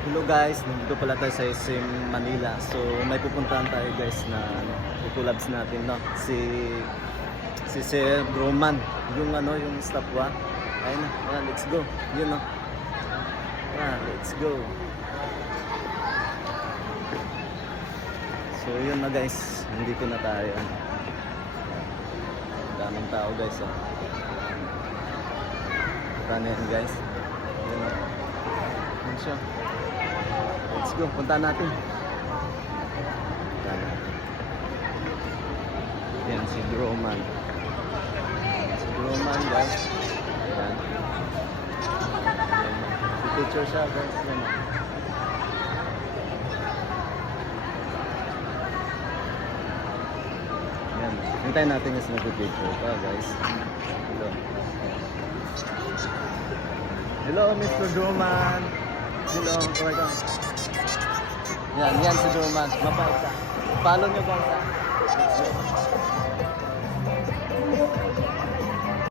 Hello guys, nandito pala tayo sa SM Manila. So may pupuntahan tayo guys na tutulabs natin, no. Si Sir Roman, yung statwa. Ayun na, let's go. Yun, no. Let's go. So yun na guys, nandito na tayo. Daming tao guys, oh. Punta na yan guys. Yun, no. Yun siya. Let's go, punta natin. Yan, si Roman. Si Roman, guys. Yan. Picture siya, guys. Yan. Yan. Hintayin natin yung nag-picture pa, guys. Hello. Hello, Mr. Roman. Hello, kaway ka. Yan si Roman. Mapait ka. Follow nyo guys, ha.